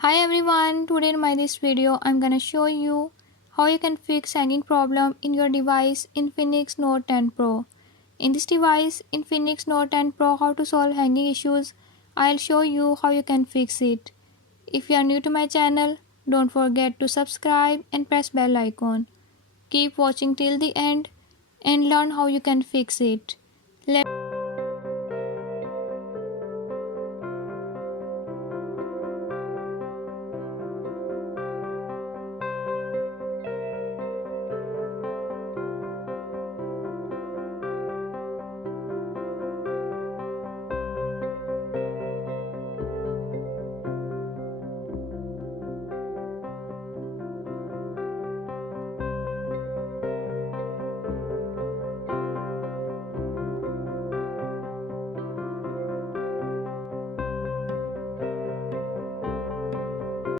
Hi everyone, today in this video I'm gonna show you how you can fix hanging problem in your device Infinix Note 10 Pro. In this device Infinix Note 10 Pro, how to solve hanging issues. I'll show you how you can fix it. If you are new to my channel, don't forget to subscribe and press bell icon. Keep watching till the end and learn how you can fix it.